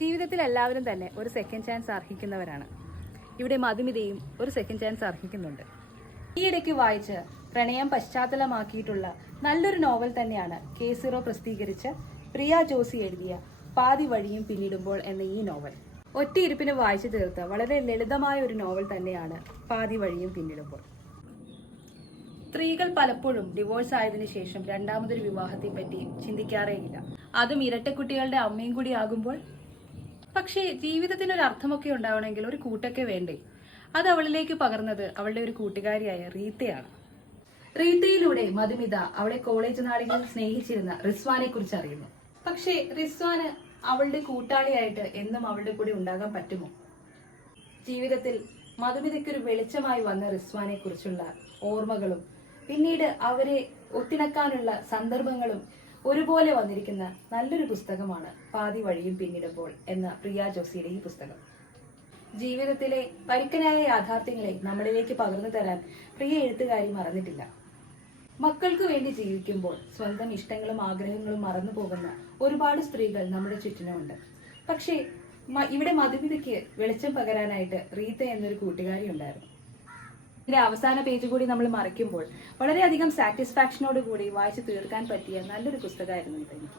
ജീവിതത്തിൽ എല്ലാവരും തന്നെ ഒരു സെക്കൻഡ് ചാൻസ് അർഹിക്കുന്നവരാണ്. ഇവിടെ മധുമിതയും ഒരു സെക്കൻഡ് ചാൻസ് അർഹിക്കുന്നുണ്ട്. ഈയിടയ്ക്ക് വായിച്ച് പ്രണയം പശ്ചാത്തലമാക്കിയിട്ടുള്ള നല്ലൊരു നോവൽ തന്നെയാണ് K0 പ്രസിദ്ധീകരിച്ച പ്രിയ ജോസി എഴുതിയ പാതി വഴിയും പിന്നിടുമ്പോൾ എന്ന ഈ നോവൽ. ഒറ്റയിരുപ്പിന് വായിച്ചു തീർത്ത വളരെ ലളിതമായ ഒരു നോവൽ തന്നെയാണ് പാതി വഴിയും പിന്നിടുമ്പോൾ. സ്ത്രീകൾ പലപ്പോഴും ഡിവോഴ്സ് ആയതിനു ശേഷം രണ്ടാമതൊരു വിവാഹത്തെ പറ്റി ചിന്തിക്കാറേയില്ല, അതും ഇരട്ടക്കുട്ടികളുടെ അമ്മയും കൂടി ആകുമ്പോൾ. പക്ഷേ ജീവിതത്തിനൊരു അർത്ഥമൊക്കെ ഉണ്ടാവണമെങ്കിൽ ഒരു കൂട്ടൊക്കെ വേണ്ടേ? അത് അവളിലേക്ക് പകർന്നത് അവളുടെ ഒരു കൂട്ടുകാരിയായ റീത്തയാണ്. റീത്തയിലൂടെ മധുമിത അവളെ കോളേജ് നാളുകളിൽ സ്നേഹിച്ചിരുന്ന റിസ്വാനെ കുറിച്ച് അറിയുന്നു. പക്ഷേ റിസ്വാന് അവളുടെ കൂട്ടാളിയായിട്ട് എന്നും അവളുടെ കൂടെ ഉണ്ടാകാൻ പറ്റുമോ? ജീവിതത്തിൽ മധുമിതയ്ക്കൊരു വെളിച്ചമായി വന്ന റിസ്വാനെ കുറിച്ചുള്ള ഓർമ്മകളും പിന്നീട് അവരെ ഒത്തിണക്കാനുള്ള സന്ദർഭങ്ങളും ഒരുപോലെ വന്നിരിക്കുന്ന നല്ലൊരു പുസ്തകമാണ് പാതി വഴിയും പിന്നിടുമ്പോൾ എന്ന പ്രിയ ജോസിയുടെ ഈ പുസ്തകം. ജീവിതത്തിലെ പരുക്കനായ യാഥാർത്ഥ്യങ്ങളെ നമ്മളിലേക്ക് പകർന്നു തരാൻ പ്രിയ എഴുത്തുകാരി മറന്നിട്ടില്ല. മക്കൾക്ക് വേണ്ടി ജീവിക്കുമ്പോൾ സ്വന്തം ഇഷ്ടങ്ങളും ആഗ്രഹങ്ങളും മറന്നു പോകുന്ന ഒരുപാട് സ്ത്രീകൾ നമ്മുടെ ചുറ്റിനുമുണ്ട്. പക്ഷേ ഇവിടെ മധുമിതയ്ക്ക് വെളിച്ചം പകരാനായിട്ട് റീത്ത എന്നൊരു കൂട്ടുകാരി ഉണ്ടായിരുന്നു. ഇതിന്റെ അവസാന പേജ് കൂടി നമ്മൾ മറിക്കുമ്പോൾ വളരെയധികം സാറ്റിസ്ഫാക്ഷനോട് കൂടി വായിച്ചു തീർക്കാൻ പറ്റിയ നല്ലൊരു പുസ്തകമായിരുന്നു ഇതെനിക്ക്.